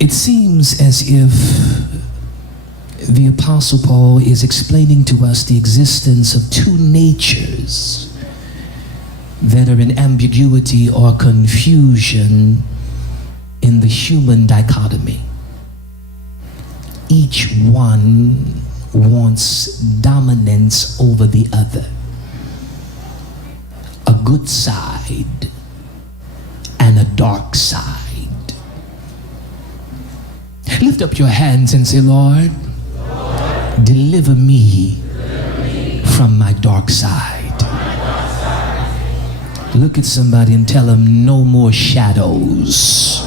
It seems as if the Apostle Paul is explaining to us the existence of two natures that are in ambiguity or confusion in the human dichotomy. Each one wants dominance over the other. A good side and a dark side. Lift up your hands and say, Lord, deliver me from my dark side. Look at somebody and tell them, no more shadows.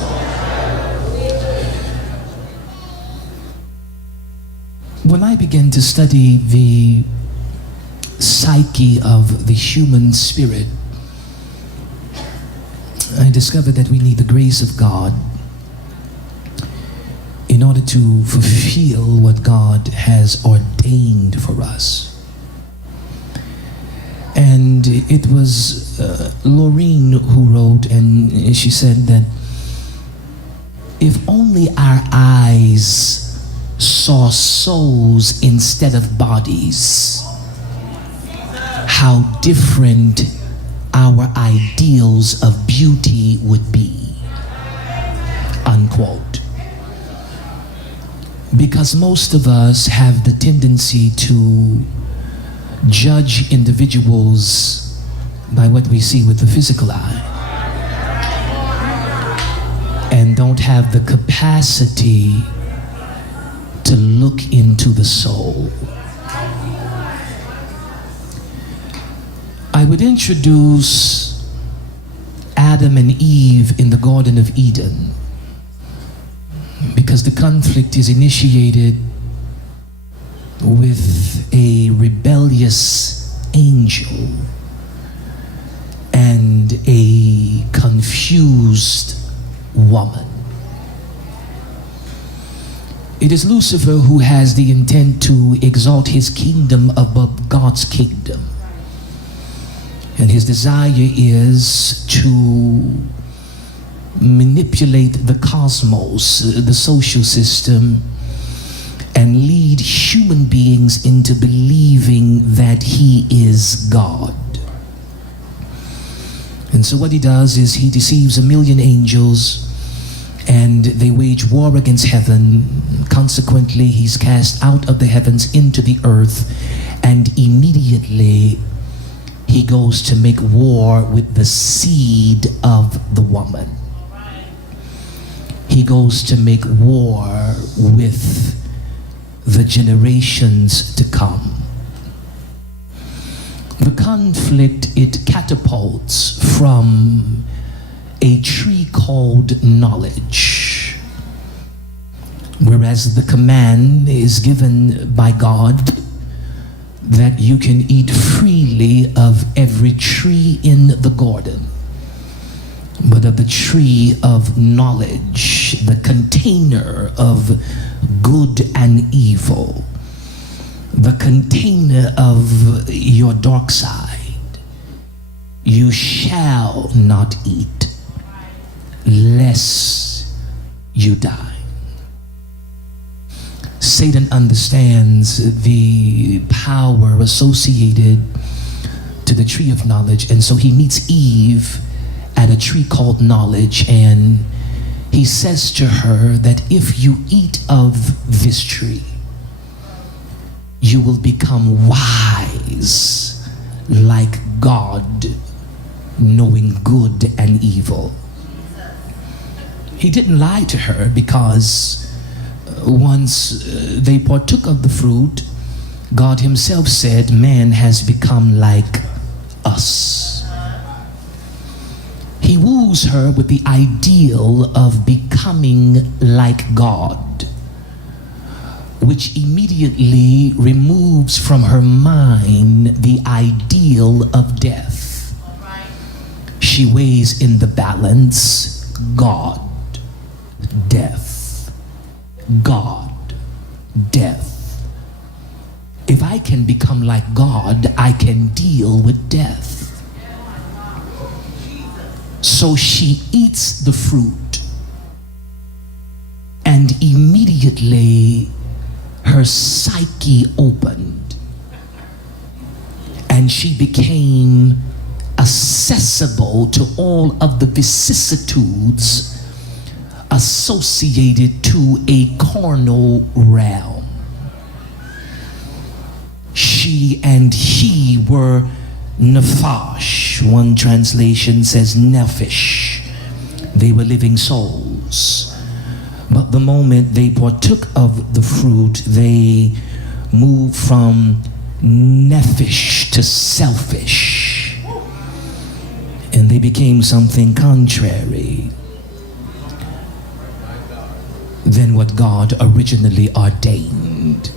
When I began to study the psyche of the human spirit, I discovered that we need the grace of God in order to fulfill what God has ordained for us. And it was Laureen who wrote, and she said that if only our eyes saw souls instead of bodies, how different our ideals of beauty would be, unquote. Because most of us have the tendency to judge individuals by what we see with the physical eye, and don't have the capacity to look into the soul. I would introduce Adam and Eve in the Garden of Eden, because the conflict is initiated with a rebellious angel and a confused woman. It is Lucifer who has the intent to exalt his kingdom above God's kingdom. And his desire is to manipulate the cosmos, the social system, and lead human beings into believing that he is God. And so what he does is he deceives 1,000,000 angels, and they wage war against heaven. Consequently, he's cast out of the heavens into the earth, and immediately he goes to make war with the seed of the woman. He goes to make war with the generations to come. The conflict, it catapults from a tree called knowledge, whereas the command is given by God that you can eat freely of every tree in the garden, but of the tree of knowledge, the container of good and evil, the container of your dark side, you shall not eat, lest you die. Satan understands the power associated to the tree of knowledge, and so he meets Eve at a tree called knowledge, and he says to her that if you eat of this tree, you will become wise like God, knowing good and evil. He didn't lie to her, because once they partook of the fruit, God himself said, man has become like us. He woos her with the ideal of becoming like God, which immediately removes from her mind the ideal of death. She weighs in the balance God, death, God, death. If I can become like God, I can deal with death. So she eats the fruit, And immediately her psyche opened and she became accessible to all of the vicissitudes associated to a carnal realm. She and he were nephash. One translation says nephesh. They were living souls. But the moment they partook of the fruit, they moved from nephesh to selfish. And they became something contrary than what God originally ordained.